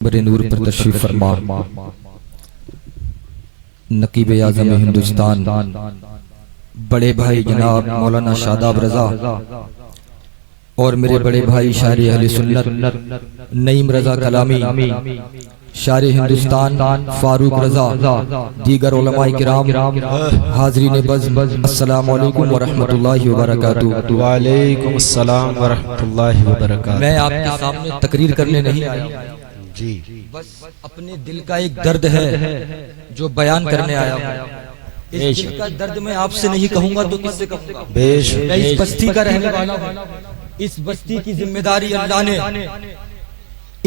بر نور پر تشریف فرما نقیب اعظم ہندوستان بڑے بھائی جناب مولانا شاداب رضا اور میرے بڑے بھائی شاعر اہل سنت نعیم رضا کلامی، شاعر ہندوستان فاروق رضا، دیگر علماء کرام، حاضرین بزم، السلام علیکم ورحمۃ اللہ وبرکاتہ۔ وعلیکم السلام ورحمۃ اللہ وبرکاتہ۔ میں آپ کے سامنے تقریر کرنے نہیں آیا، جی بس اپنے دل کا ایک درد ہے جو بیان کرنے آیا ہوں۔ اس دل کا درد میں آپ سے نہیں کہوں گا تو کس سے کہوں گا؟ میں اس بستی کا رہنے والا ہوں، اس بستی کی ذمہ داری اللہ نے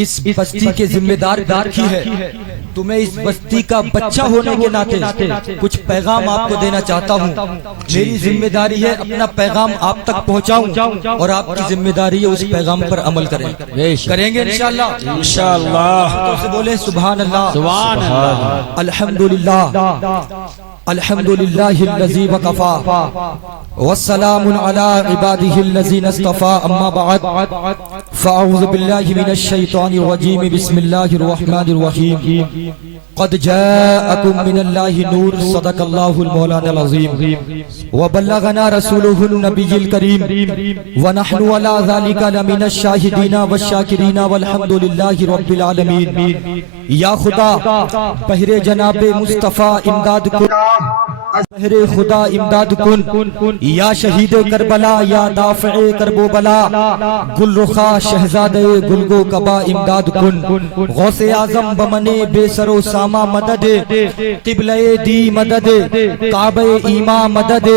اس بستی کے ذمہ دار رکھی ہے، تو میں اس بستی کا بچہ ہونے کے ناطے کچھ پیغام آپ کو دینا چاہتا ہوں۔ میری ذمہ داری ہے اپنا پیغام آپ تک پہنچاؤں اور آپ کی ذمہ داری ہے اس پیغام پر عمل کریں گے انشاءاللہ۔ انشاءاللہ تو بولیں سبحان اللہ، سبحان اللہ، الحمدللہ، الحمدللہ الذی وکفا والسلام علی عبادہ الذین اصطفى، اما بعد فاعوذ باللہ من الشیطان الرجیم، بسم اللہ الرحمن الرحیم، قد جاءکم من اللہ نور، صدق اللہ المولانا العظیم، وبلغنا رسولہ النبی الکریم، ونحن علی ذلک لمن الشاہدین والشاکرین والحمدللہ رب العالمین۔ یا خدا بہر جناب مصطفیٰ امداد کن، بہر خدا امداد کن، یا شہید کربلا، یا دافع کرب و بلا، گل رخا شہزادے گلگو کبا امداد کن، غوث اعظم بمن بے سر و ساما مدد، قبلہ دی مدد، کعبہ ایما مدد،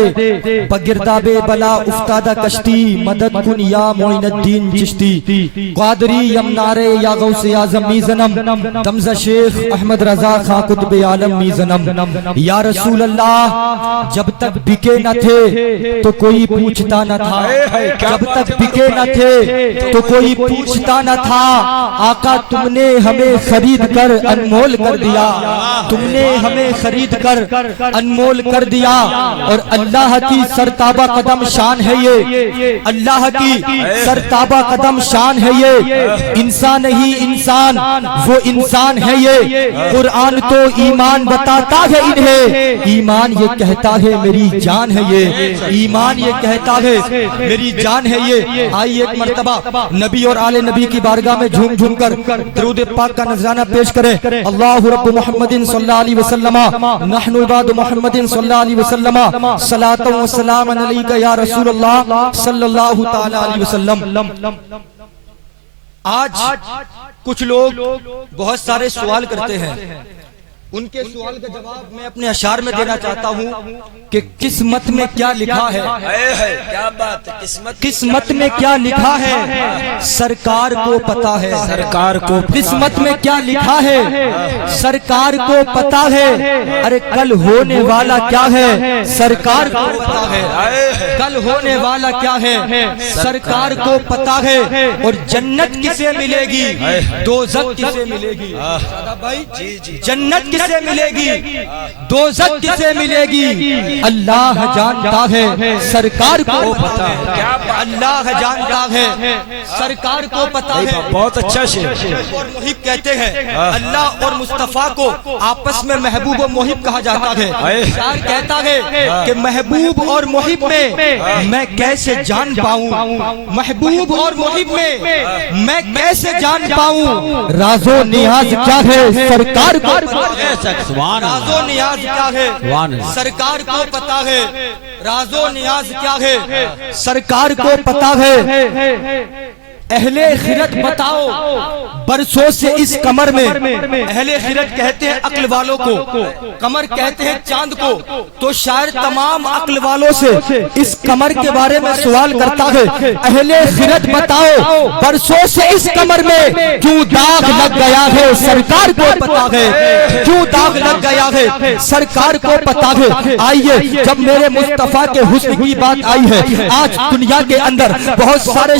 بگرداب بلا افتادہ کشتی مدد کن، یا معین الدین چشتی، قادری یمنارے یا غوث اعظم میزنم، دمزہ شیخ احمد رضا خان قطب عالم میزنم۔ یا رسول اللہ جب تک بکے نہ تھے تو کوئی پوچھتا نہ تھا، جب تک بکے نہ تھے تو کوئی پوچھتا نہ تھا، آقا تم نے ہمیں خرید کر انمول کر دیا، تم نے ہمیں خرید کر انمول کر دیا، اور اللہ کی سرتابہ قدم شان ہے یہ، اللہ کی سرتابہ قدم شان ہے یہ، انسان نہیں انسان وہ انسان ہے یہ، قرآن تو ایمان بتاتا ہے انہیں، ایمان یہ کہتا ہے میری جان ہے یہ، ایمان یہ کہتا ہے میری جان ہے یہ۔ آئیے ایک مرتبہ نبی اور آل نبی کی بارگاہ میں جھوم جھوم کر درود پاک کا نذرانہ پیش کریں۔ اللہ رب محمد صلی اللہ علیہ وسلم، نحن عباد محمد صلی اللہ علیہ وسلم، صلاۃ و سلام علیک یا رسول اللہ صلی اللہ تعالی علیہ وسلم۔ آج کچھ لوگ بہت سارے سوال کرتے ہیں، ان کے سوال کا جواب میں اپنے اشعار میں دینا چاہتا ہوں کہ قسمت میں کیا لکھا ہے، کیا بات ہے، قسمت میں کیا لکھا ہے سرکار کو پتا ہے، سرکار کو قسمت میں کیا لکھا ہے سرکار کو پتا ہے، ارے کل ہونے والا کیا ہے سرکار کو پتا ہے، کل ہونے والا کیا ہے سرکار کو پتا ہے، اور جنت کسے ملے گی دوزخ کسے ملے گی، جنت کسے ملے گی دوزخ کسے ملے گی، اللہ جانتا ہے سرکار کو پتا ہے، اللہ جانتا ہے سرکار کو پتا ہے۔ بہت اچھا شعر، اور محب کہتے ہیں اللہ اور مصطفیٰ کو آپس میں محبوب و محب کہا جاتا ہے۔ شاعر کہتا ہے کہ محبوب اور محب میں کیسے جان پاؤں، محبوب اور محب میں کیسے جان پاؤں، راز و نیاز کیا ہے سرکار کو پتا ہے، راز و نیاز کیا ہے سرکار کو پتا ہے، راز و نیاز کیا ہے سرکار کو پتا ہے۔ اہل خرد بتاؤ برسوں سے اس کمر میں، اہل خرد کہتے ہیں عقل والوں کو، کمر کہتے ہیں چاند کو، تو شاعر تمام عقل والوں سے اس کمر کے بارے میں سوال کرتا ہے، اہل خرد بتاؤ برسوں سے اس کمر میں کیوں داغ لگ گیا ہے سرکار کو پتا ہے، کیوں داغ لگ گیا ہے سرکار کو پتا ہے۔ آئیے جب میرے مصطفیٰ کے حسن کی بات آئی ہے، آج دنیا کے اندر بہت سارے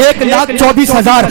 1,24,000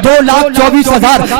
2,24,000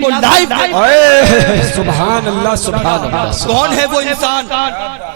کو لائیو سبحان اللہ سبحان اللہ کون ہے وہ انسان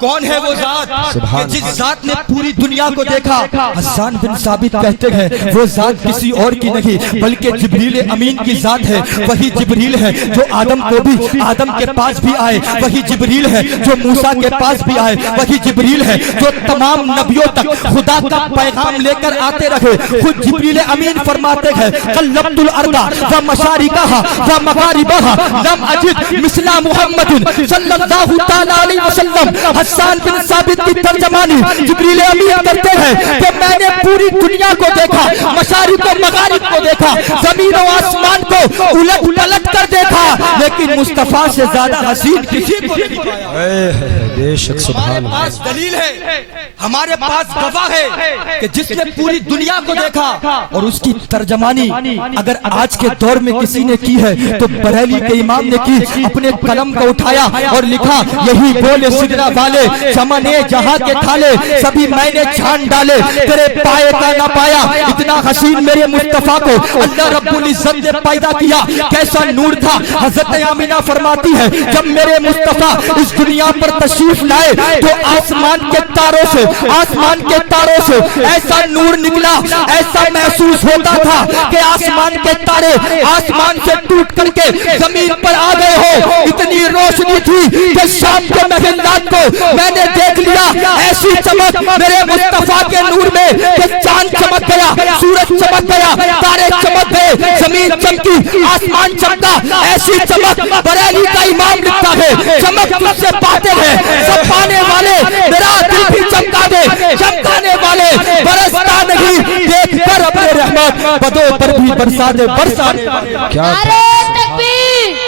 کون ہے وہ ذات کہ جس ذات نے پوری دنیا کو دیکھا حسان بن ثابت کہتے ہیں وہ ذات کسی اور کی نہیں بلکہ جبریل امین کی ذات ہے وہی جبریل ہے جو آدم کے پاس بھی آئے وہی جبریل ہے جو موسیٰ کے پاس بھی آئے وہی جبریل ہے جو تمام نبیوں تک خدا کا پیغام لے کر آتے رہے خود جبریل امین فرماتے ہیں قلبت الارض و مشارقها و مغاربها لم اجد مثل محمد صلی اللہ تعالی علیہ وسلم حسان بن ثابت کی ترجمانی جبریل امین کرتے ہیں کہ میں نے پوری دنیا کو دیکھا مشارق و مغارب کو دیکھا زمین و آسمان کو الٹ پلٹ کر دیکھا لیکن مصطفیٰ سے زیادہ حسین کسی کو نہیں پایا بے شک سبحان ہمارے پاس دلیل ہے ہمارے پاس گواہ ہے کہ جس نے پوری دنیا کو دیکھا اور اس کی ترجمانی اگر آج کے دور میں کسی نے کی ہے تو بریلی کے امام نے کی اپنے قلم کو اٹھایا اور لکھا یہی بولے سدرا والے چمنے جہاں کے تھالے سبھی میں نے چھان ڈالے تیرے پائے کا نہ پایا اتنا حسین میرے مصطفیٰ کو اللہ رب العزت نے پیدا کیا کیسا نور تھا حضرت آمینہ فرماتی ہے جب میرے مصطفیٰ اس دنیا پر تشریف لائے تو آسمان کے تاروں سے ایسا نور نکلا ایسا محسوس ہوتا تھا کہ آسمان کے تارے آسمان سے ٹوٹ کر کے زمین پر آ گئے ہو اتنی روشنی تھی کہ شام کے محلات کو میں نے دیکھ لیا ایسی چمک میرے مصطفیٰ کے نور میں کہ چاند چمک گیا سورج چمک گیا تارے چمک گئے زمین چمکی آسمان چمکا ایسی چمک بریلی کا امام لکھتا ہے چمک تجھ سے پاتے ہیں سب پانے والے میرا دل بھی چمکا دے چمکانے والے برستا نہیں دیکھ کر اپنے رحمت بدوں پر بھی برسا دے برسانے والے نعرہ تکبیر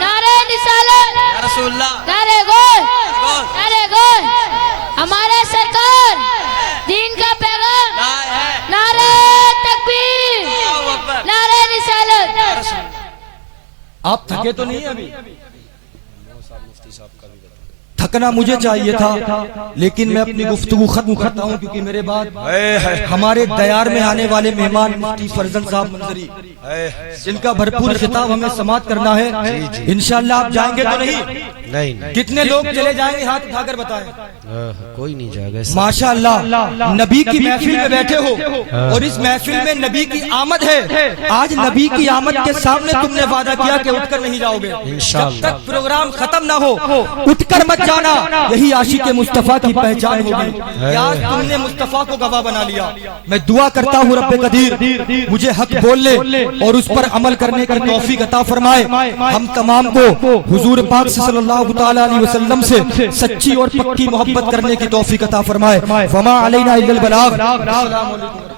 نعرہ رسالت نعرہ گوش ہمارے سرکار دین کا پیغام نعرہ تکبیر نعرہ رسالت آپ تھکے تو نہیں ابھی تھکنا مجھے چاہیے تھا لیکن میں اپنی گفتگو ختم کرتا ہوں کیونکہ میرے بعد ہمارے دیار میں آنے والے مہمان مفتی فرزند صاحب منظری جن کا بھرپور خطاب ہمیں سماعت کرنا ہے انشاءاللہ آپ جائیں گے تو نہیں کتنے لوگ چلے جائیں گے ہاتھ اٹھا کر بتائیں کوئی نہیں جائے گا ماشاءاللہ نبی کی محفل میں بیٹھے ہو اور اس محفل میں نبی کی آمد ہے آج نبی کی آمد کے سامنے تم نے وعدہ کیا کہ اٹھ کر نہیں جاؤ گے جب تک پروگرام ختم نہ ہو اٹھ کر مت جانا یہی عاشق مصطفیٰ کی پہچان ہوگی آج تم نے مصطفیٰ کو گواہ بنا لیا میں دعا کرتا ہوں رب قدیر مجھے حق بولنے اور اس پر عمل کرنے کا توفیق عطا فرمائے ہم تمام کو حضور پاک صلی اللہ تعالی علیہ وسلم سے سچی اور پکی محبت کرنے کی توفیق عطا فرمائے وما علینا الا البلاغ السلام علیکم